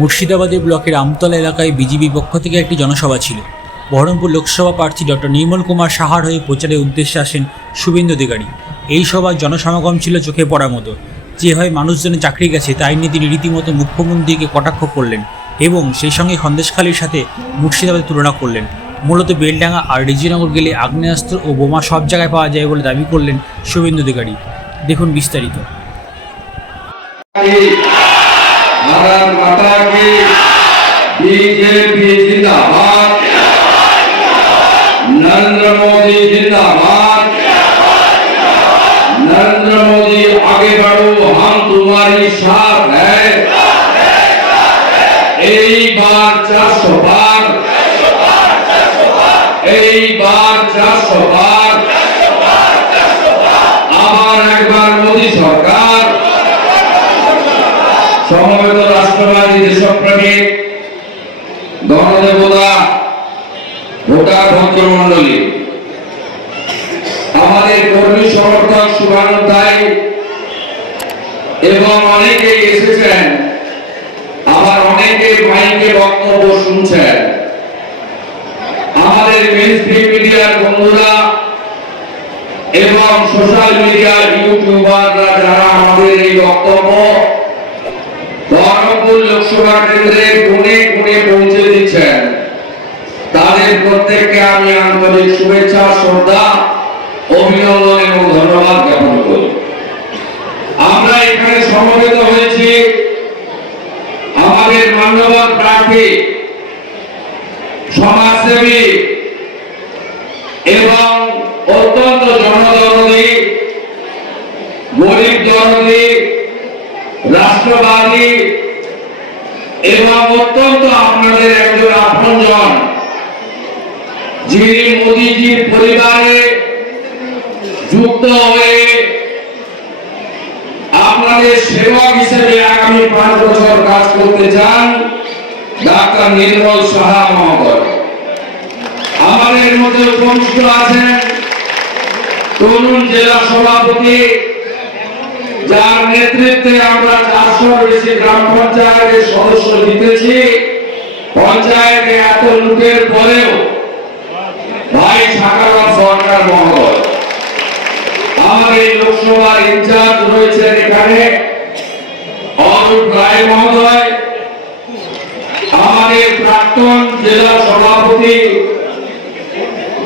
মুর্শিদাবাদের ব্লকের আমতলা এলাকায় বিজেপি পক্ষ থেকে একটি জনসভা ছিল। বহরমপুর লোকসভা প্রার্থী ডক্টর নির্মল কুমার সাহার হয়ে প্রচারের উদ্দেশ্যে আসেন শুভেন্দু অধিকারী। এই সভার জনসমাগম ছিল চোখে পড়ার মতো। যেভাবে মানুষজনের চাকরি গেছে তাই নিয়ে তিনি রীতিমতো মুখ্যমন্ত্রীকে কটাক্ষ করলেন এবং সেই সঙ্গে সন্দেশখালীর সাথে মুর্শিদাবাদের তুলনা করলেন। মূলত বেলডাঙ্গা আর রেজিনগর গেলে আগ্নেয়াস্ত্র ও বোমা সব জায়গায় পাওয়া যায় বলে দাবি করলেন শুভেন্দু অধিকারী। দেখুন বিস্তারিত। भारत माता की बीजेपी जिंदाबाद, नरेंद्र मोदी जिंदाबाद, नरेंद्र मोदी आगे बढ़ो, हम तुम्हारी साथ है। एक बार 400 बार, एक बार 400 बार, आबार एक बार मोदी सरकार। সমবেত রাষ্ট্রবাদী দেশপ্রেমিক গণদেবতা ভোটার ভদ্রমন্ডলী, আমাদের কর্মী সমর্থক শুভানুধ্যায়ী এবং অনেকেই এসেছেন, আবার অনেকে মাইকে বক্তব্য শুনছেন। আমাদের মেইনস্ট্রিম মিডিয়ার বন্ধুরা এবং সোশ্যাল মিডিয়ার ইউটিউবাররা যারা আমাদের এই বক্তব্য বহরমপুর লোকসভা কেন্দ্রে কোণে কোণে পৌঁছে দিচ্ছেন, তাদের প্রত্যেককে আমি আন্তরিক শুভেচ্ছা, শ্রদ্ধা, অভিনন্দন এবং ধন্যবাদ জ্ঞাপন করি। আমরা এখানে সমবেত হয়েছি আমাদের মাননীয় প্রার্থী, সমাজসেবী এবং অত্যন্ত জনদরদী, গরিব দরদী, রাষ্ট্রবাদী এবং অত্যন্ত আপনাদের একজন আপনজন, যিনি মোদীজির পরিবারে যুক্ত হয়ে আপনাদের সেবক হিসেবে আগামী 5 বছর কাজ করতে চান, ডাক্তার নির্মল সাহা মহোদয়। আমাদের মধ্যে উপস্থিত আছেন তরুণ জেলা সভাপতি, যার নেতৃত্বে আমরা 400 বেশি গ্রাম পঞ্চায়েতের সদস্য জিতেছি। পঞ্চায়েতে এত লোকের পরেও ভাই সাকারাম সরকার মহোদয়। আমাদের লোকসভার ইনচার্জ রয়েছেন এখানে অরূপ রায় মহোদয়। আমাদের প্রাক্তন জেলা সভাপতি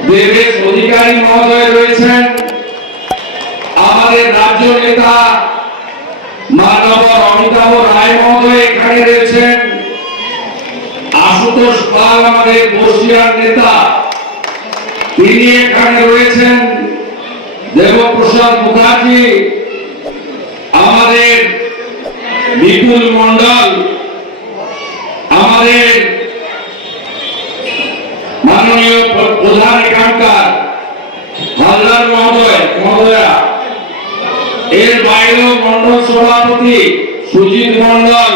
দেবেশ অধিকারী মহোদয় রয়েছেন। আমাদের রাজ্য নেতা মানব অমিতাভ রায় মহোদয় এখানে রয়েছেন। আশুতোষ পাল আমাদের বর্ষিয়ার নেতা, তিনি এখানে রয়েছেন। দেবপ্রসাদ মুখার্জি, আমাদের বিপুল মন্ডল, আমাদের মাননীয় প্রধান এখানকার হালদার মহোদয়া, এর বাইরেও মন্ডল সভাপতি সুজিত মন্ডল,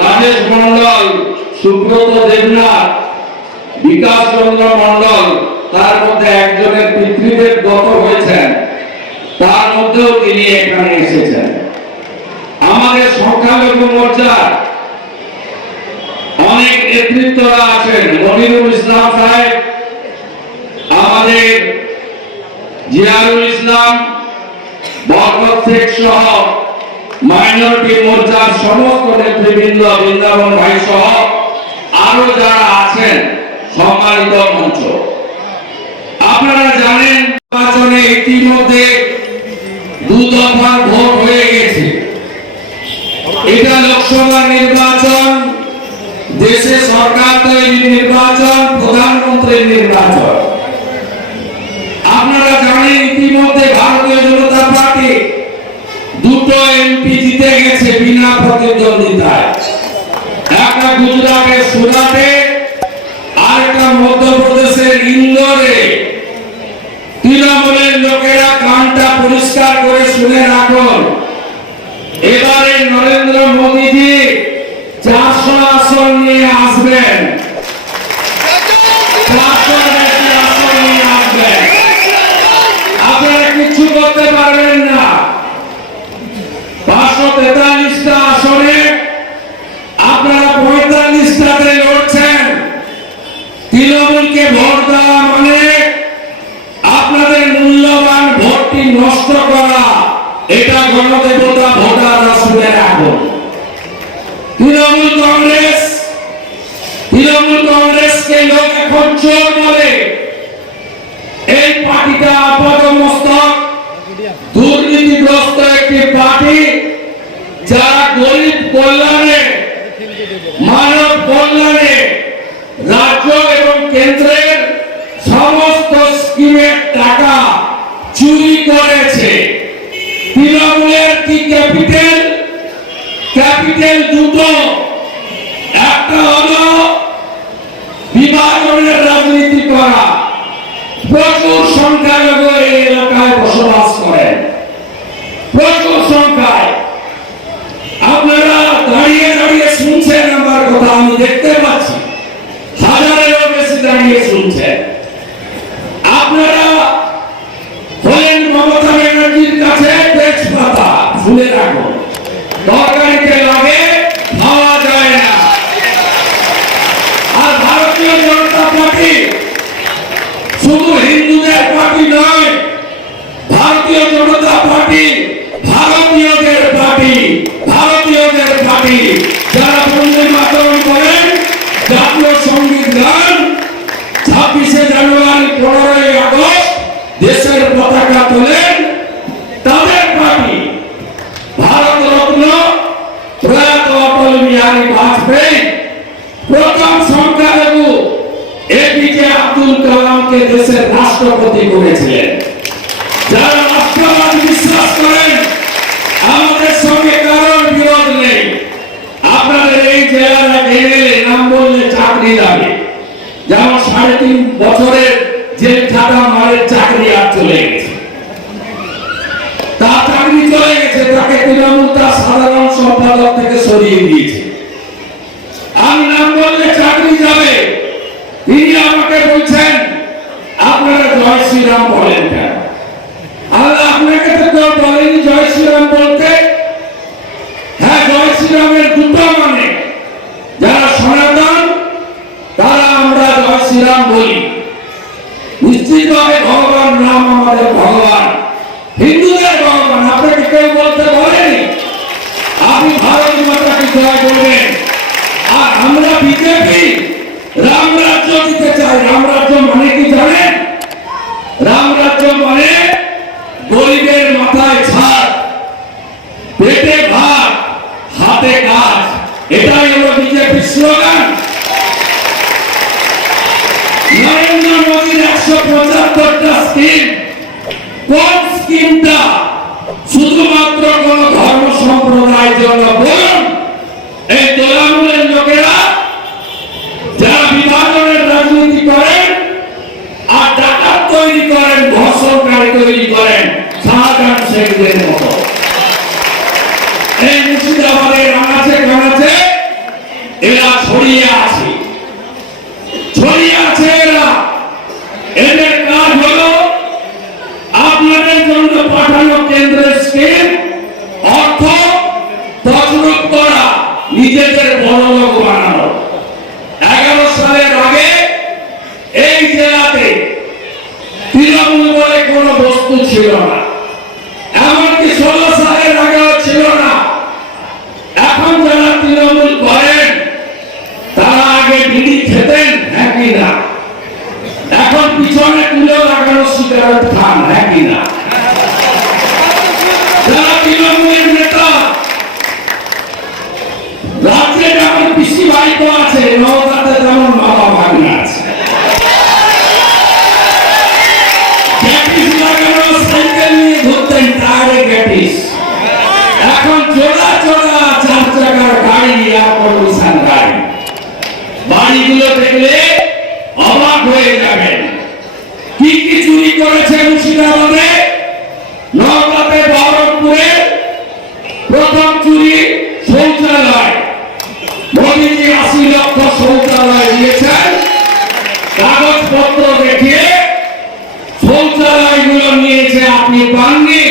রাজেশ মন্ডল, সুব্রত দেবনাথ, বিকাশ চন্দ্র মন্ডল, তার মধ্যে একজনের পিতৃদেব গত হয়েছেন, তার মধ্যেও তিনি এখানে এসেছেন। আমাদের সংখ্যালঘু মোর্চার অনেক নেতৃত্বরা আছেন, মনিরুল ইসলাম সাহেব, আমাদের জিয়ারুল ইসলাম, বরকত শেখ সহ মাইনরিটি মোর্চার সমস্ত নেতৃবৃন্দ, বৃন্দাবন ভাই সহ আরো যারা আছেন, সম্মানিত মঞ্চ। আপনারা জানেন নির্বাচনে ইতিমধ্যে 2 দফা ভোট হয়ে গেছে। এটা লোকসভা নির্বাচন, দেশে সরকার তৈরির নির্বাচন, প্রধানমন্ত্রীর নির্বাচন। আপনারা জানেন ইতিমধ্যে ভারতীয় জনতা পার্টি 2টো এমপি জিতে গেছে বিনা প্রতিদ্বন্দ্বিতায়। একটা গুজরাটের সুরাটে, আর একটা মধ্যপ্রদেশের ইন্দোরে। তৃণমূলের লোকেরা কানটা পরিষ্কার করে শুনে রাখুন, এবারে নরেন্দ্র মোদীজি 400 আসন নিয়ে আসবেন, 400 বেশি আসন নিয়ে আসবেন। আপনারা কিছু করতে পারবেন না। 543টা আসনে যারা গরিব কল্যাণে, মানব কল্যাণে রাজ্য এবং কেন্দ্রের সমস্ত স্কিমের টাকা চুরি করেছে। তৃণমূলের কি ক্যাপিটাল দুটো, একটা হলো বিভাজনের রাজনীতি করা। প্রচুর সংখ্যালঘু এই এলাকায় বসবাস করেন, প্রচুর সংখ্যায়। আপনারা দাঁড়িয়ে দাঁড়িয়ে শুনছেন আমার কথা, আমি দেখতে পাচ্ছি হাজারেরও বেশি দাঁড়িয়ে শুনছেন। আপনারা হলেন মমতা ব্যানার্জির কাছে তেজপাতা, শুনে রাখুন, তরকারিতে লাগে, খাওয়া যায় না। আর ভারতীয় জনতা পার্টি শুধু হিন্দুদের পার্টি নয়, ভারতীয় জনতা পার্টি ভারতীয়দের পার্টি, ভারতীয়দের পার্টি। যারা বন্দে মাতরম করেন, জাতীয় সঙ্গীত গান, 26শে জানুয়ারি, 15ই আগস্ট দেশের পতাকা তোলেন, তাদের পার্টি। ভারত রত্ন প্রয়াত অটল বিহারী বাজপেয়ী প্রথম সংখ্যালঘু এপিজে আব্দুল কালামকে দেশের রাষ্ট্রপতি করেছিলেন। যারা রাষ্ট্রবাদ বিশ্বাস করেন, আমাদের সঙ্গে কারোর বিরোধ নেই। আপনাদের এই জেলার এমএলএ নাম বললে চাকরি যাবে, যেমন 3.5 বছরের জেল খাটা মারের চাকরি আর চলে গেছে। তার চাকরি চলে গেছে, তাকে তৃণমূল তার সাধারণ সম্পাদক থেকে সরিয়ে দিয়েছে। আমি নাম বললে চাকরি যাবে। তিনি আমাকে বলছেন আপনারা জয় শ্রীরাম বলেন কেন? আল্লাহ আপনাকে তো কেউ বলেনি জয় শ্রীরাম বলতে। হ্যাঁ, জয় শ্রীরামের দুটো মানে, যারা সনাতন তারা আমরা জয় শ্রীরাম বলি। নিশ্চিতভাবে ভগবান রাম আমাদের ভগবান, হিন্দুদের ভগবান। আপনাকে কেউ বলতে বলেনি আপনি ভারত মাতাকে জয় বলবেন। আর আমরা বিজেপি রাম রাজ্য দিতে চাই। রাম রাজ্য মানে কি জানেন? রাম রাজ্য মানে গরিবের মাথায় ছাদ, পেটে ভাত, হাতে কাজ। এটাই হলো বিজেপির স্লোগান। নরেন্দ্র মোদীর 175টা স্কিম, কোন স্কিমটা শুধুমাত্র কোন ধর্ম সম্প্রদায়ের জন্য? বলুন। এই তৃণমূলের লোকেরা যারা বিভাজনের রাজনীতি করেন আর ডাকাত তৈরি করেন, ধর্ষণকারী তৈরি করেন, শাহজাহান শেখদের মতো। এই মুর্শিদাবাদের আনাচে কানাচে এরা ছড়িয়ে আছে, ছড়িয়ে আছে এরা। এদের কাজ হলো আপনাদের জন্য পাঠানো কেন্দ্রের স্কিম, অর্থ তছরূপ করা, নিজেদের বড়লোক বানানো। 11 সালের আগে এই জেলাতে তৃণমূল বলে কোনো বস্তু ছিল না, এমনকি 16 সালের আগেও ছিল না। এখন যারা তৃণমূল করেন তারা আগে বিড়ি খেতেন, হ্যাঁ কি না? এখন পিছনে তুলে লাগানো সিগারেট খান, হ্যাঁ কি না? যারা তৃণমূলের নেতা, রাজ্যে যেমন পিসি ভাইপো আছে, নওগাঁতে যেমন বাবা ভাগনা আছে। গ্যাটিস লাগানো সাইকেল নিয়ে ঘুরতেন, টায়ারে গ্যাটিস। এখন চোরা চোরা 4 চাকার গাড়ি, এয়ার কন্ডিশন গাড়ি। বাড়িগুলো দেখলে অবাক হয়ে যাবেন। কি কি চুরি করেছে মুর্শিদাবাদে, নওগাঁতে, বহরমপুরে। প্রথম চুরি শৌচালয়। মোদীজি 80 লক্ষ শৌচালয় দিয়েছেন, কাগজপত্র দেখিয়ে শৌচালয়গুলো নিয়েছে, আপনি পাননি।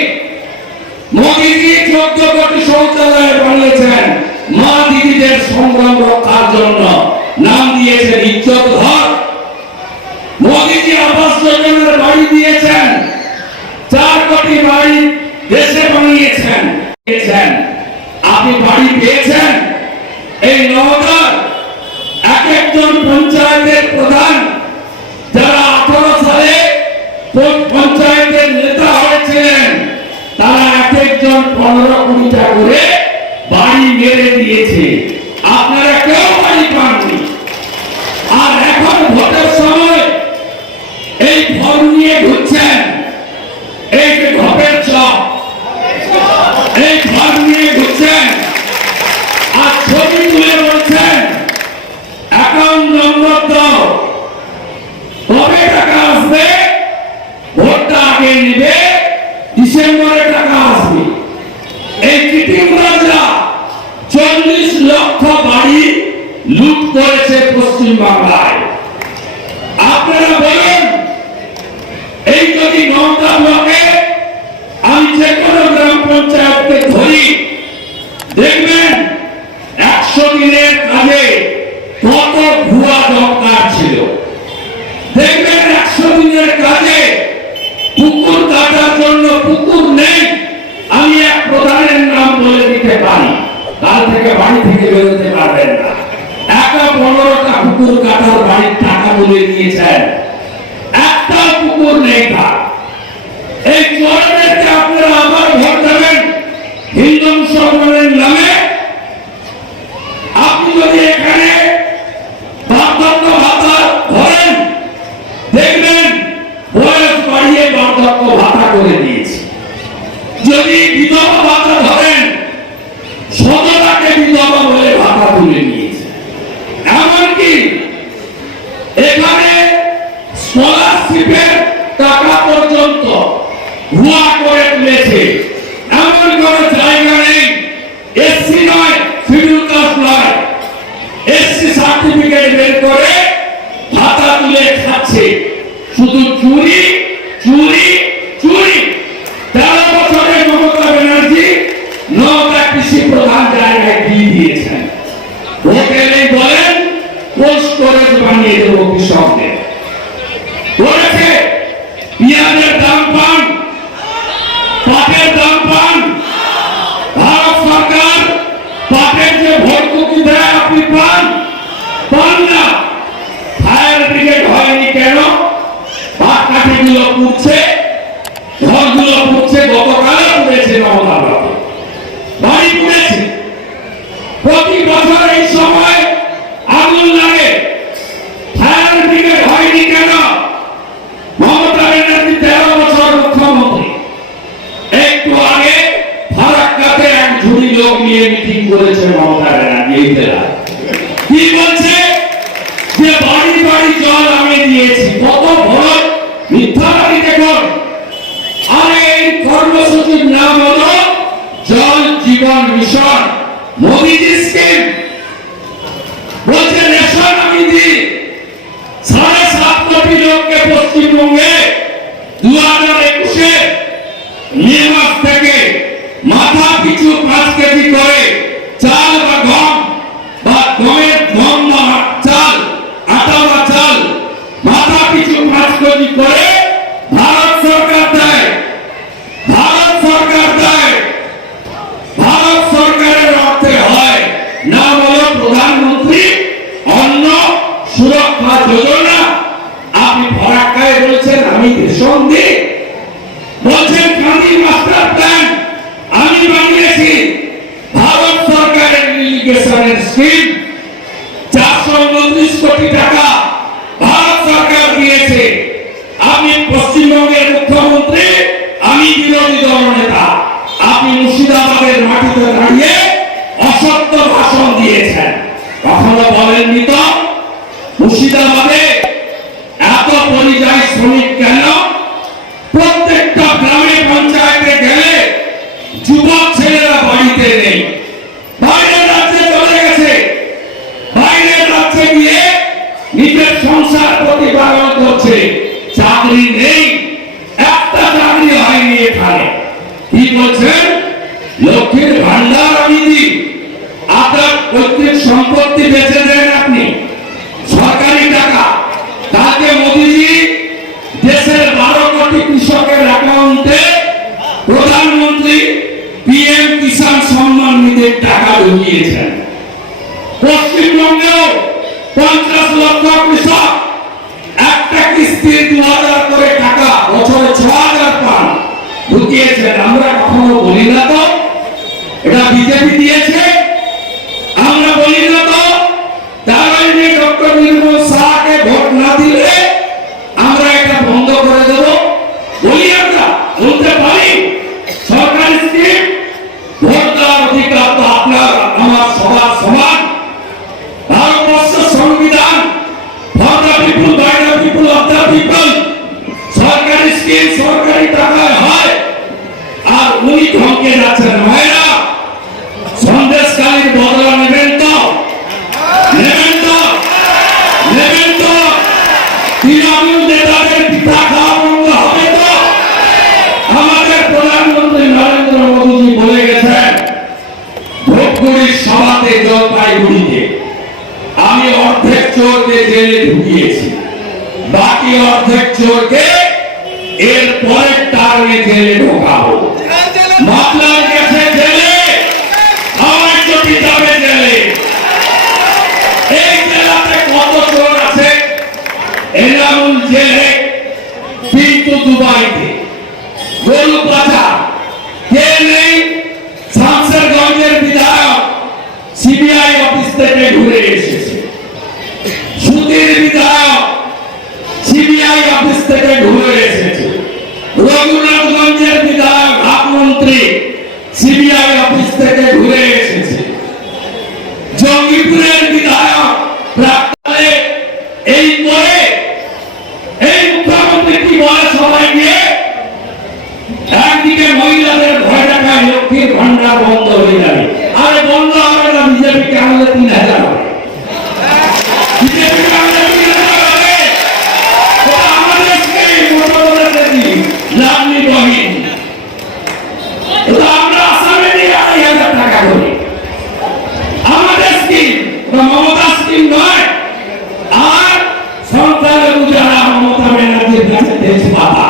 মোদীজি 14 কোটি শৌচালয় বানিয়েছেন মা দিদিদের সংগ্রাম রক্ষার জন্য, নাম দিয়েছেন ইজ্জত ঘর। মোদীজি আবাস যোজনার বাড়ি দিয়েছেন, 4 কোটি বাড়ি দেশে বানিয়েছেন। আপনি বাড়ি পেয়েছেন? এই নওগাঁর এক একজন পঞ্চায়েতের প্রধান, যারা 18 সালে পঞ্চায়েতের নেতা হয়েছিলেন, তারা এক একজন 15 কোটি টাকা করে দিয়েছে, আপনারা কেউ বাড়ি পাননি। আর এখন ভোটের সময় এই ফর্ম নিয়ে ঘুরছেন, এই যে ঘটের চপ, এই ফর্ম নিয়ে ঘুরছেন আর ছবি তুলে বলছেন অ্যাকাউন্ট নম্বর দাও, কবে টাকা আসবে, ভোটটা আগে নিবে, ডিসেম্বরে টাকা আসবে। এই চিটিংবাজরা 40 লক্ষ বাড়ি লুট করেছে পশ্চিম বাংলায়। আপনারা বলুন, এই যদি 9টা ব্লকে আমি যে কোনো গ্রাম পঞ্চায়েতকে ধরি, দেখবেন 100 দিনের কাজে কত ভুয়া দরকার ছিল। দেখবেন 100 দিনের কাজে পুকুর কাটার জন্য পুকুর নেই। আমি এক প্রধানের নাম বলে দিতে পারি, কাল থেকে বাড়ি থেকে বেরোতে পারবেন না। 15টা পুকুর কাটার বাড়ির টাকা তুলে নিয়েছেন, একটা পুকুর নেই তার। এই চোরদেরকে আপনারা আবার ভোট দেবেন হিন্দু মুসলমানের নামে। আপনি যদি এখানে বার্ধক্য ভাতা ধরেন, দেখবেন বয়স বাড়িয়ে বার্ধক্য ভাতা করে দিয়েছে। যদি বিধবা ভাতা ধরেন, 100টাকে বিধবা বলে ভাতা তুলে নিয়েছে। এমনকি এখানে স্কলারশিপের টাকা পর্যন্ত ভুয়া করে তুলেছে। এমন কোন জায়গা নেই এসসি নয়, শিডিউল কাস্ট নয়, এসসি সার্টিফিকেট বের করে ভাতা তুলে খাচ্ছে। শুধু চুরি চুরি চুরি। 13 বছরে মমতা ব্যানার্জি 9টা কৃষি প্রধান জায়গায় দিয়ে দিয়েছেন। হোটেলেই বলেন কোল্ড স্টোরেজ বানিয়ে দেবো কৃষকদের। করেছে, পেঁয়াজের দাম পান, পাটের দাম পান। ভারত সরকার পাটের যে ভর্তুকি দেয় আপনি পান না। ফায়ার ব্রিগেড হয়নি কেন? পাট কাঠিগুলো পুড়ছে, ঘরগুলো পুড়ছে, গতকালও পুড়েছে, নবদাবাদে বাড়ি পুড়েছে। প্রতি বছর এই সময় আগুন লাগে, ফায়ার ব্রিগেড হয়নি কেন? মমতা ব্যানার্জি 13 বছর মুখ্যমন্ত্রী। একটু আগে ফারাক্কাতে এক ঝুড়ি লোক নিয়ে মিটিং করেছে মমতা ব্যানার্জি এই জেলায়। কি বলছে? যে বাড়ি বাড়ি জল আমি দিয়েছি। কত বড় মিথ্যাবাদী দেখুন। আর এই কর্মসূচির নাম হলো জল জীবন মিশন, মোদীজি স্কিম। বলছে রেশন আমি দিই 7.5 কোটি লোককে পশ্চিমবঙ্গে 2021 মে মাস থেকে মাথা পিছু 5 কেজি করে চাল বা গম বা গমের গম বা চাল, আটা বা চাল মাথা পিছু 5 কেজি করে ভারত সরকার দেয়। ভারত সরকার দেয়। ভারত সরকারের অর্থে হয়, নাম হলো প্রধানমন্ত্রী অন্ন সুরক্ষা যোজনা। আপনি ফরাক্কায় বলছেন আমি রেশন দিই, বলছেন গান্ধী মাস্টার প্ল্যান আমি বানিয়েছি। ভারত সরকারের ইরিগেশনের স্কিম 429 কোটি টাকা ভারত সরকার দিয়েছে। আপনি পশ্চিমবঙ্গের মুখ্যমন্ত্রী, আমি বিরোধী দল নেতা। আপনি মুর্শিদাবাদের মাটিতে দাঁড়িয়ে অসত্য ভাষণ দিয়েছেন। কখনো বলেননি তো মুর্শিদাবাদে এত পরিযায়ী শ্রমিক কেন? প্রত্যেকটা গ্রামে পঞ্চায়েতে গেলে যুবক ছেলেরা বাড়িতে নেই, বাইরের রাজ্যে চলে গেছে। বাইরের রাজ্যে গিয়ে নিজের সংসার প্রতিপালন করছে। চাকরি নেই, একটা চাকরি হয়নি এখানে। কি বলছেন? লক্ষ্মীর ভান্ডার আমি দিই, আপনার পৈতৃক সম্পত্তি বেচে দেন আপনি, সরকারি টাকা। তাকে মোদীজি দেশের 12 কোটি কৃষকের অ্যাকাউন্টে প্রধানমন্ত্রী পিএম কিষাণ সম্মান নিধির টাকা ঢুকিয়েছেন। পশ্চিমবঙ্গেও 50 লক্ষ কৃষক একটা কিস্তি 2000 করে টাকা বছরে 6000 পান, ঢুকিয়েছেন। আমরা কখনো বলি না তো এটা বিজেপি দিয়েছে। থমকে যাচ্ছেন। মায়েরা, সন্দেশকালীর বদলা নেবেন তো? নেবেন তো? নেবেন তো? তৃণমূল নেতাদের পিঠা খাওয়া বন্ধ হবে তো? আমাদের প্রধানমন্ত্রী নরেন্দ্র মোদীজি বলে গেছেন ধূপগুড়ির সভাতে, জলপাইগুড়িতে আমি অর্ধেক চোরকে জেলে ঢুকিয়েছি, বাকি অর্ধেক চোরকে এর পরের টার্মে জেলে ঢোকাবো। মামলার গেছে জেলে, আমার চটি যাবে জেলে। এই জেলাতে কত চোর আছে? এনামুল জেলে, কিন্তু দুবাইতে গরু পাচার কে নেই? শামসেরগঞ্জের বিধায়ক সিবিআই অফিস থেকে ঘুরে এসেছে। সুধীর বিধায়ক সিবিআই অফিস থেকে ঘুরে এসেছে। রঘুনাথগঞ্জের বিধায়ক ভাবমন্ত্রী সিবিআই অফিস থেকে ঘুরে এসেছে। জঙ্গিপুরের বিধায়ক প্রাক্তনে এই করে এই মুখ্যমন্ত্রী কি বলে সবাই গিয়ে একদিকে মহিলাদের ভয় দেখায় লক্ষ্মীর ভান্ডার বন্ধ হয়ে যাবে। আরে বন্ধ হবে না, বিজেপিকে আনলে ৩,০০০ হবে। বিজেপিকে আনলে ৩,০০০ হবে। ওটা আমাদের সেই মোটরওয়েল লাভলি বহিন, এটা আমরা আসামে নিয়ে ২,৫০০ টাকা করে আমাদের স্কিম, মমতা স্কিম নয়। আর সন্তানের যারা মমতা ব্যানার্জির কাছে তেজপাতা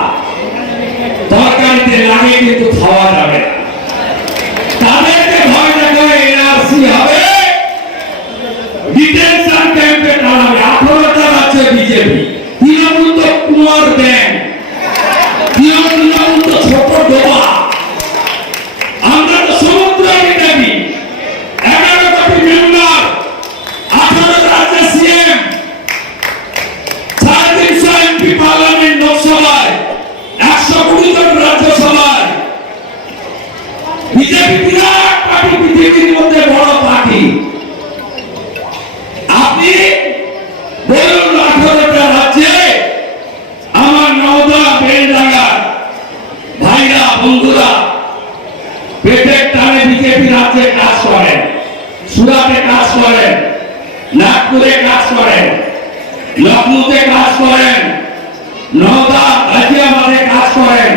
তরকারিতে লাগে কিন্তু খাওয়া যাবে না, তাদেরকে ভয় দেখায় এনআরসি হবে, ডিটেনশন ক্যাম্পে টানাবে। 18টা রাজ্যে বিজেপি, তৃণমূল তো কুমার ব্যাংক, তৃণমূল তো ছোট ডোবা, আমরা তো সমুদ্র বিজেপি। 11 কোটি মেম্বার, 18 রাজ্যে সিএম, 350 এমপি পার্লামেন্ট লোকসভায়, 120 জন রাজ্যসভায়। বিজেপি বিরাট পার্টি, পৃথিবীর মধ্যে বড় পার্টি। আপনি বলুন 18টা রাজ্যে আমার নওদা, বেলডাঙ্গা ভাইরা, বন্ধুরা পেটের টানে বিজেপি রাজ্যে কাজ করেন, সুরাটে কাজ করেন, নাগপুরে কাজ করেন, লখনৌতে কাজ করেন, নওদা, গাজিয়াবাদে কাজ করেন।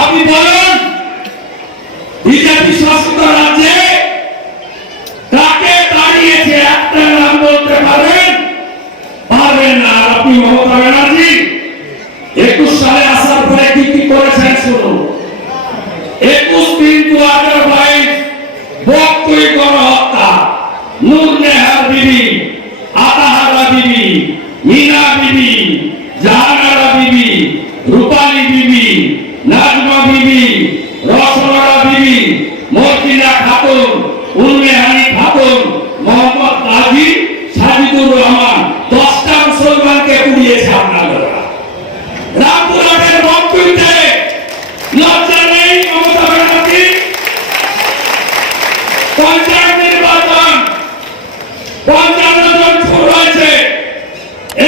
আপনি বলুন বিজেপি শাসিত রাজ্যে কাকে দাঁড়িয়েছে? একটা নাম বলতে পারবেন? পারবেন না। আপনি মমতা ব্যানার্জি 21 সালে আসার পরে কি কি করেছেন শুনুন। 21-3-2022 বক্তই গণহত্যা, নূর নেহার বিবি, আতাহারা বিবি, মিনা বিবি, জাহানারা বিবি, রূপালী বিবি, নাজমা বিবি, রসনা বিবি, মর্জিনা খাতুন, উন্মেহানি খাতুন, মোহাম্মদ কাজী, সাজিদুর রহমান, 10টা মুসলমানকে পুড়িয়েছে আপনারা। রামপুরহাটের বক্তব্যে লজ্জা নেই মমতা ব্যানার্জি? পঞ্চায়েত নির্বাচন 55 জন চোর হয়েছে,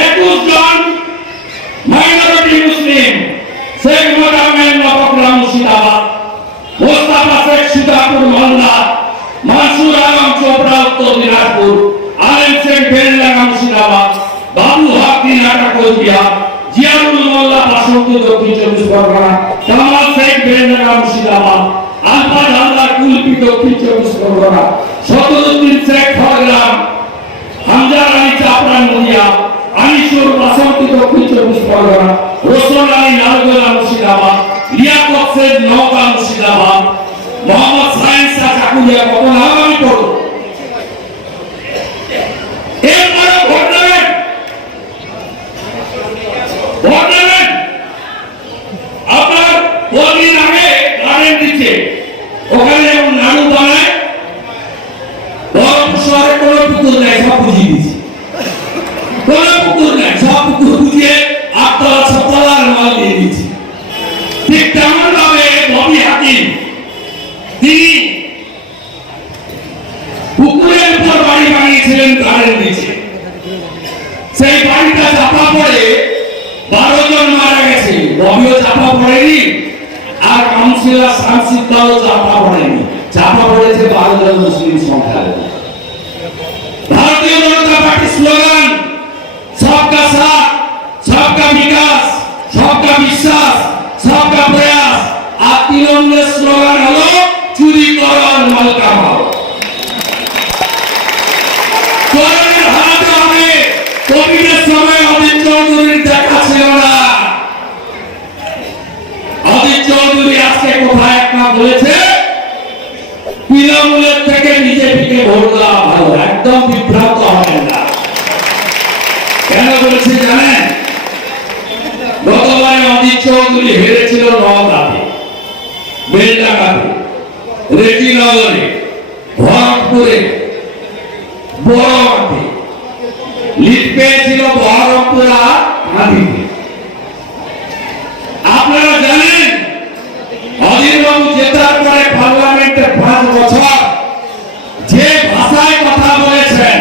21 জন মাইনরিটি মুসলিম, শেখ মোহাম্মদ নবগ্রাম মুর্শিদাবাদ, মোস্তাফা শেখ সুজাপুর মালদা, মানসুর আলম চোপড়া উত্তর দিনাজপুর, আলেম শেখ বেলডাঙ্গা মুর্শিদাবাদ, বাবু হক দিনাটা কোচবিহার, জিয়াউল মোল্লা বাসন্তী দক্ষিণ 24 পরগনা, কামাল শেখ বেলডাঙ্গা মুর্শিদাবাদ, আলফাজ হালদার কুলপি দক্ষিণ 24 পরগনা, সদরুদ্দিন শেখ খড়গ্রাম, হামজা আলী চাপড়া নদিয়া, আনিসুর বাসন্তী দক্ষিণ 24 পরগনা, রোশন আলী লালগোলা মুর্শিদাবাদ, লিয়াকত শেখ নওগাঁ মুর্শিদাবাদ, মোহাম্মদ সায়েন্স শাহ চাকুলিয়া। কত নাম আমি পড়ব? এরপরে ভোট দেবেন, ভোট দেবেন। আপনার কদিন আগে গার্ডেন দিচ্ছে, ওখানে যেমন নাড়ু বানায়, বহরমপুর শহরে কোনো পুকুর নেই, সব বুঝিয়ে দিচ্ছে। কোনো পুকুর নেই, সব পুকুর বুঝিয়ে 8তলা 6তলার মাল দিয়ে দিচ্ছে। ঠিক তেমন ভাবে ববি হাকিম, তিনি পুকুরের উপর বাড়ি বানিয়েছিলেন গার্ডেন দিচ্ছে। সেই বাড়িটা চাপা পড়ে 12 জন মারা গেছে, ববিও চাপা পড়েনি। আর কাউন্সিলর সাংসদরাও চাপা পড়েনি, চাপা পড়েছে 12 জন মুসলিম সংখ্যালঘু। ভারতীয় জনতা পার্টির স্লোগান সবকা সাথ, সবকা বিকাশ, সবকা বিশ্বাস, সবকা প্রয়াস। আর তৃণমূলের স্লোগান হলো চুরি করো আর মাল কামাও। করোনার হাতে হবে, কোভিডের সময় অধীর চৌধুরীর দেখা ছিল না। অধীর চৌধুরী আজকে কোথায় একটা বলেছে তৃণমূলের থেকে বিজেপিকে ভোট দেওয়া ভালো। একদম বিভ্রান্ত হবেন না। কেন বলেছে জানেন? গতবারে অধীর চৌধুরী হেরেছিল নওগাঁতে, বেলডাঙ্গাতে, রেজিনগরে, ভরতপুরে, বড়মাঠে, লিড পেয়েছিল বহরমপুর আর কাঁদিতে। আপনারা জানেন অধীরবাবু জেতার পরে পার্লামেন্টে 5 বছর যে ভাষায় কথা বলেছেন,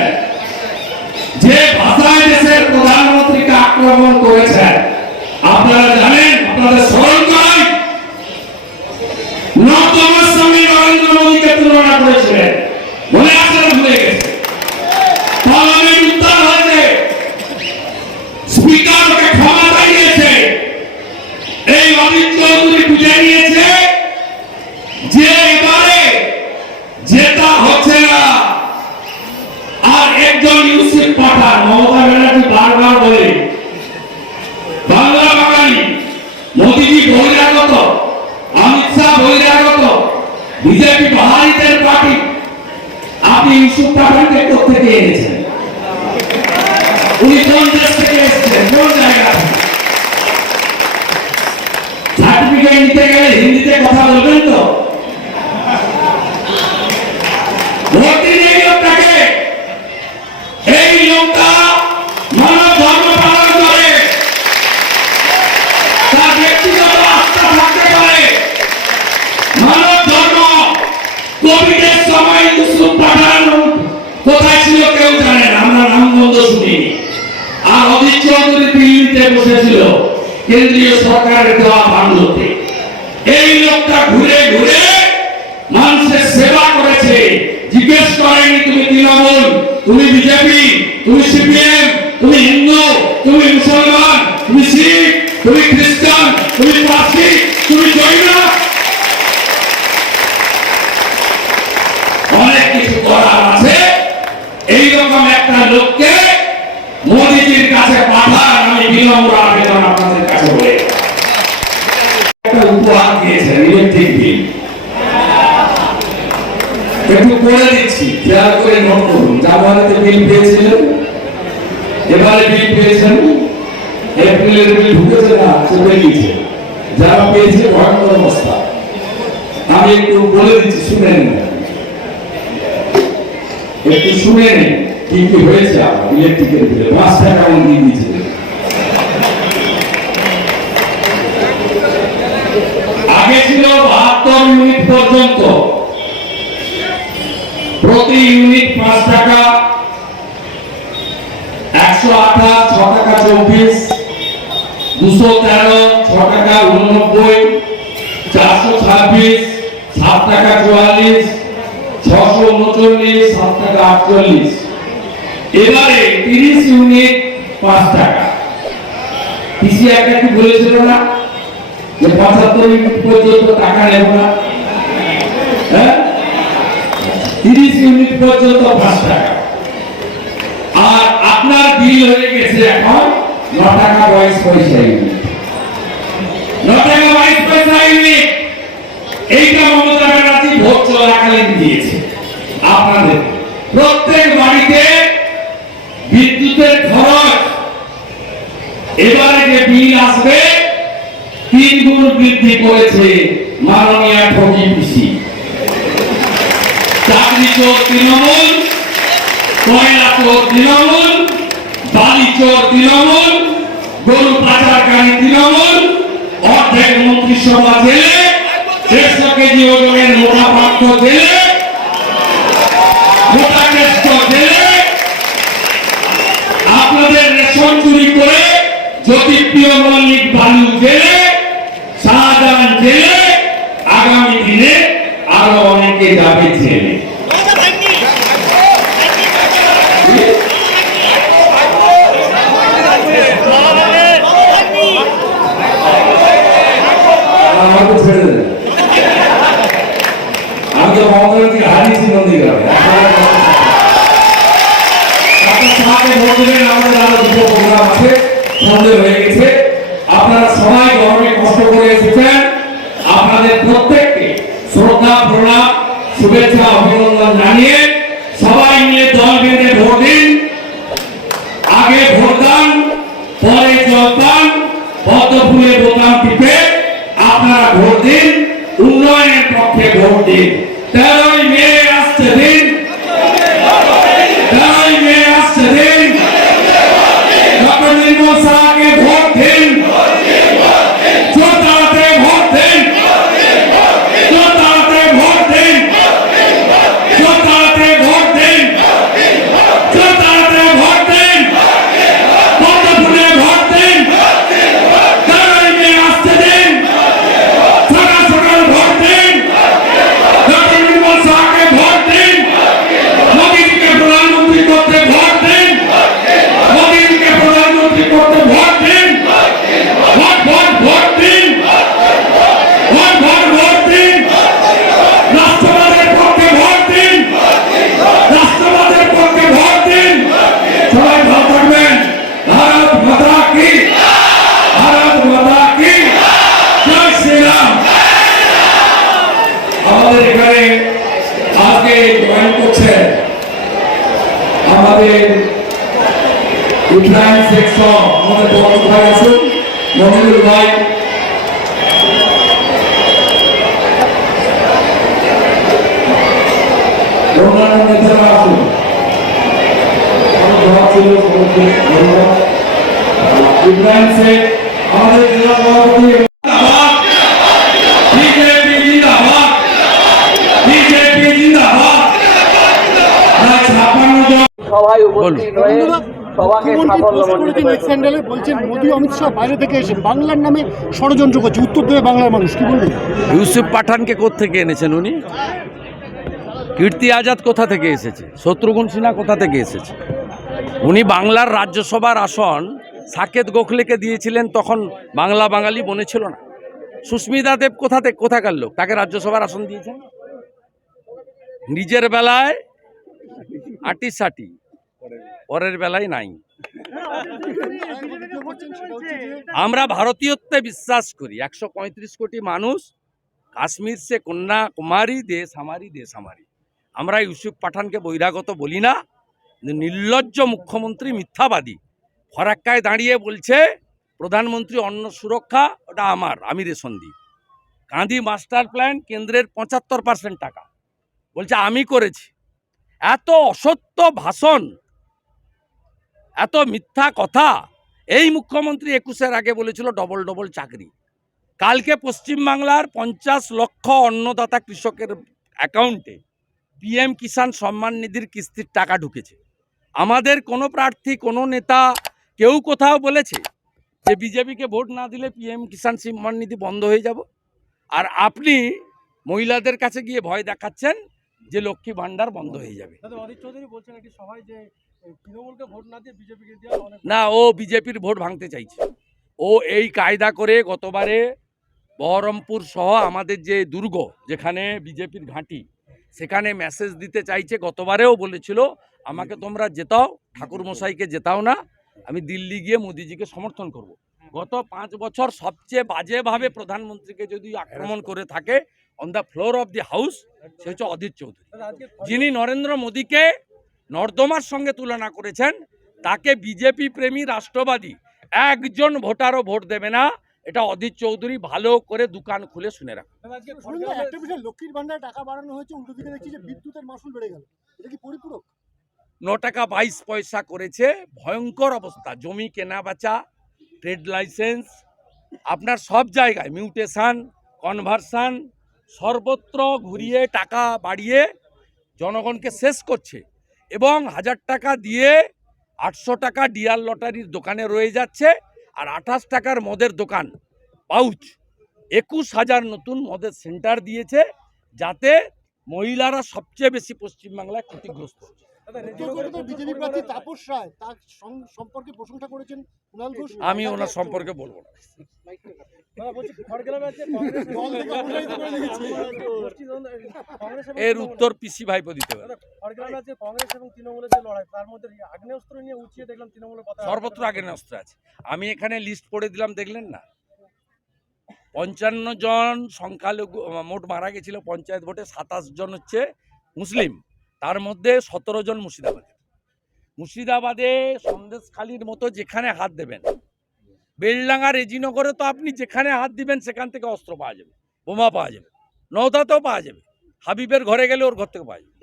যে ভাষায় দেশের প্রধানমন্ত্রীকে আক্রমণ করেছেন, আপনারা জানেন? আপনাদের স্মরণ করেন নর্দমার সঙ্গে নরেন্দ্র মোদীকে তুলনা করেছিলেন, মনে আছে না? ভুলে গেছে। পার্লামেন্ট উত্তাল হয়েছে, স্পিকার ওকে ক্ষমতা দিয়েছে। এই অধীর চৌধুরী বুঝে নিয়েছে যে এবারে জেতা হচ্ছে না। আর একজন ইউসুফ পাঠান, মমতা ব্যানার্জি বারবার বলে বাংলা বাঙালি, মোদীজি বহিরাগত, অমিত শাহ বহিরাগত, বিজেপি বাহারিদের পার্টি। আপনি ইউসুফ পাঠানকে কোথেকে এনেছেন? উনি কোন দেশ থেকে এসেছেন? কোন জায়গা থেকে? সার্টিফিকেট নিতে গেলে হিন্দিতে কথা বলবেন তো? ভোট দিন এই লোকটাকে। এই লোকটা মানব ধর্ম পালন করে, তার ব্যক্তিগত আস্থা থাকতে পারে। মানব ধর্ম। কোভিডের সময় ইউসুফ পাঠান কোথায় ছিল কেউ জানে না, আমরা নামগন্ধ শুনিনি। আর অধীর চৌধুরী দিল্লিতে বসেছিল কেন্দ্রীয় সরকারের দেওয়া বাংলোতে। এই লোকটা ঘুরে ঘুরে মানুষের সেবা করেছে। জিজ্ঞেস করেনি তুমি তৃণমূল, তুমি বিজেপি, তুমি সিপিএম, তুমি হিন্দু, তুমি মুসলমান, তুমি শিখ, তুমি খ্রিস্টান, তুমি পার্সি, তুমি জৈন। অনেক কিছু করার আছে। এইরকম একটা লোককে মোদীজির কাছে পাঠান, আমি বিনম্র আবেদন আপনাদের কাছে বলে। একটা উপহার দিয়েছেন, ইলেকট্রিক বিল। একটু করে দিচ্ছি, খেয়াল করে নোট করুন। জানুয়ারিতে বিল পেয়েছিলেন, এবারে বিল পেয়েছেন, এপ্রিলের বিল ঢুকেছে না, চেপে গিয়েছে। যারা পেয়েছে ভয়ঙ্কর অবস্থা। আমি একটু বলে দিচ্ছি, শুনে নিন, একটু শুনে নিন কি কি হয়েছে। আমার ইলেকট্রিকের বিলে 5 টাকা আমি দিয়ে দিয়েছিলেন। আগে ছিল 72 ইউনিট পর্যন্ত, প্রতি ইউনিট 5 টাকা, 128 6 টাকা 24, 213 6 টাকা 89, 426 7 টাকা 44, 639 7 টাকা 48। এবারে 30 ইউনিট 5 টাকা। পিসি একটা কি বলেছিল না যে 75 ইউনিট পর্যন্ত টাকা নেব না? হ্যাঁ, 30 ইউনিট পর্যন্ত 5 টাকা। আর আপনার বিল হয়ে গেছে এখন 9 টাকা 22 পয়সা ইউনিট। 9 টাকা 22 পয়সা ইউনিট। এইটা মমতা ব্যানার্জি ভোট চলাকালীন দিয়েছে আপনাদের। প্রত্যেক বাড়িতে বিদ্যুতের খরচ এবারে যে বিল আসবে 3 গুণ বৃদ্ধি করেছে মাননীয় ঠকি পিসি। চাকরি চোর তৃণমূল, কয়লা চোর তৃণমূল, বালি চোর তৃণমূল, গরু পাচারকারী তৃণমূল, অর্ধেক মন্ত্রিসভা জেলে, 150 কেজি ওজনের মোটা পাত্র জেলে, মোটা কেষ্ট জেলে, আপনাদের রেশন চুরি করে জ্যোতিপ্রিয় মল্লিক বালু জেলে, শাহজাহান জেলে, তাকে চেনে। আমাকে ছেড়ে দেন, আমি তো মমতাকে হারিয়েছি নন্দীগ্রামে। সন্দেহ হয়ে গেছে, আপনারা সবাই গরমে কষ্ট করে এসেছেন। আপনাদের প্রত্যেককে শ্রদ্ধা প্রণাম শুভেচ্ছা অভিনন্দন জানিয়ে সবাই মিলে দল বেঁধে ভোট দিন। আগে ভোট দান, পরে জলপান, পদ্ম ফুলে বোতাম টিপে আপনারা ভোট দিন, উন্নয়নের পক্ষে ভোট দিন। 13ই মে আসছে দিন, 13ই মে আসছে দিন, ডক্টর নির্মল শাহকে ভোট দিন, জোরদারতে ভোট দিন, জোরদারতে ভোট দিন, জোরদারতে ভোট দিন, জোরদারতে ভোট দিন, পদ্ম ফুলে ভোট দিন। 13ই মে আসছে দিন, সকাল সকাল ভোট দিন, ডক্টর নির্মল শাহকে ভোট দিন, মোদীজিকে প্রধানমন্ত্রী করতে ভোট দিন, মোদীজিকে প্রধানমন্ত্রী করতে ভোট দিন, ভোট ভোট ভোট দিন, ভোট ভোট ভোট দিন, রাষ্ট্রবাদের পক্ষে ভোট দিন, রাষ্ট্রবাদের পক্ষে ভোট দিন। সবাই ভালো থাকবেন। ভারত মাতা কি, ভারত মাতা কি, জয় শ্রীরাম। আমাদের এখানে আজকে জয়েন করছেন আমাদের ইউক্রাইন সেকশন, আমাদের বড় ভাই আসুন, মনিরুল ভাই, অন্যান্য নেতারা আসুন। আমার জবাব ছিল সকলকে ধন্যবাদ। ইউক্রাইন সে আমাদের জেলা সভাপতি জিন্দাবাদ, বিজেপি জিন্দাবাদ, বিজেপি জিন্দাবাদ। প্রায় 56 জন সভায় উপস্থিত হয়ে সভাকে সাফল্য মণ্ডিত করেছেন। স্যান্ডেলে বলছেন মোদী অমিত শাহ বাইরে থেকে এসে বাংলার নামে ষড়যন্ত্র করছে, উত্তর দেবে বাংলার মানুষ, কি বলবেন? ইউসুফ পাঠানকে কোত্থেকে এনেছেন উনি? কীর্তি আজাদ কোথা থেকে এসেছে? শত্রুঘ্ন সিনহা কোথা থেকে এসেছে? উনি বাংলার রাজ্যসভার আসন সাকেত গোখলেকে দিয়েছিলেন, তখন বাংলা বাঙালি মনে ছিল না। সুস্মিতা দেব কোথাকার লোক, তাকে রাজ্যসভার আসন দিয়েছেন। নিজের বেলায় আটি সাটি, পরের বেলায় নাই। আমরা ভারতীয়ত্বে বিশ্বাস করি। 135 কোটি মানুষ, কাশ্মীর সে কন্যাকুমারী, দেশ আমারি, দেশ আমারি। আমরা ইউসুফ পাঠানকে বহিরাগত বলি না। নির্লজ্জ মুখ্যমন্ত্রী মিথ্যাবাদী ফরাক্কায় দাঁড়িয়ে বলছে প্রধানমন্ত্রী অন্ন সুরক্ষা ওটা আমার, আমি রেশন দিই। কাঁদি মাস্টার প্ল্যান কেন্দ্রের 75% টাকা বলছে আমি করেছি। এত অসত্য ভাষণ, এত মিথ্যা কথা। এই মুখ্যমন্ত্রী 21-এর আগে বলেছিল ডবল ডবল চাকরি। কালকে পশ্চিমবাংলার 50 লক্ষ অন্নদাতা কৃষকের অ্যাকাউন্টে পিএম কিষাণ সম্মান নিধির কিস্তির টাকা ঢুকেছে। আমাদের কোনো প্রার্থী, কোনো নেতা, কেউ কোথাও বলেছে যে বিজেপিকে ভোট না দিলে পিএম কিষাণ সম্মান নিধি বন্ধ হয়ে যাব? আর আপনি মহিলাদের কাছে গিয়ে ভয় দেখাচ্ছেন যে লক্ষ্মী ভাণ্ডার বন্ধ হয়ে যাবে। না, ও বিজেপির ভোট ভাঙতে চাইছে। ও এই কায়দা করে গতবারে বহরমপুর সহ আমাদের যে দুর্গ, যেখানে বিজেপির ঘাঁটি, সেখানে মেসেজ দিতে চাইছে। গতবারেও বলেছিল আমাকে তোমরা জেতাও, ঠাকুর মশাইকে জেতাও না, আমি দিল্লি গিয়ে মোদিজিকে সমর্থন করব। গত 5 বছর সবচেয়ে বাজেভাবে প্রধানমন্ত্রীকে যদি আক্রমণ করে থাকে on the floor of the house, সে হচ্ছে অধীর চৌধুরী, যিনি নরেন্দ্র মোদীকে নর্দমার সঙ্গে তুলনা করেছেন। তাকে বিজেপি প্রেমী রাষ্ট্রবাদী একজন ভোটারও ভোট দেবে না। এটা অধীর চৌধুরী ভালো করে দোকান খুলে শুনে রাখে। একটা বিষয়, লক্ষ্মীর ভান্ডারে টাকা বাড়ানো হয়েছে, উল্টো দিকে দেখছি যে বিদ্যুতের মাসুল বেড়ে গেল, এটা কি পরিপূরক? 9 টাকা 22 পয়সা করেছে। ভয়ঙ্কর অবস্থা। জমি কেনা বেচা, ট্রেড লাইসেন্স, আপনার সব জায়গায় মিউটেশন, কনভার্সন, সর্বত্র ঘুরিয়ে টাকা বাড়িয়ে জনগণকে শেষ করছে। এবং 1000 টাকা দিয়ে 800 টাকা ডিয়ার লটারির দোকানে রয়ে যাচ্ছে। আর 28 টাকার মদের দোকান পাউচ 21,000 নতুন মদের সেন্টার দিয়েছে, যাতে মহিলারা সবচেয়ে বেশি পশ্চিমবাংলায় ক্ষতিগ্রস্ত হচ্ছে। বিজেপি প্রার্থী তাপস রায় তার সম্পর্কে প্রশংসা করেছেন কুণাল ঘোষ। আমি ওনার সম্পর্কে বলবো না। এর উত্তর পিসি ভাইপো দিতে পারে। সর্বত্র আগ্নেয়াস্ত্র আছে। আমি এখানে লিস্ট পড়ে দিলাম, দেখলেন না? 55 জন সংখ্যালঘু মোট মারা গেছিল পঞ্চায়েত ভোটে, 27 জন হচ্ছে মুসলিম, তার মধ্যে 17 জন মুর্শিদাবাদে সন্দেশখালীর মতো যেখানে হাত দেবেন, বেলডাঙ্গা রেজিনগরে তো আপনি যেখানে হাত দিবেন সেখান থেকে অস্ত্র পাওয়া যাবে, বোমা পাওয়া যাবে, নওদাতেও পাওয়া যাবে, হাবিবের ঘরে গেলে ওর ঘর থেকে পাওয়া যাবে।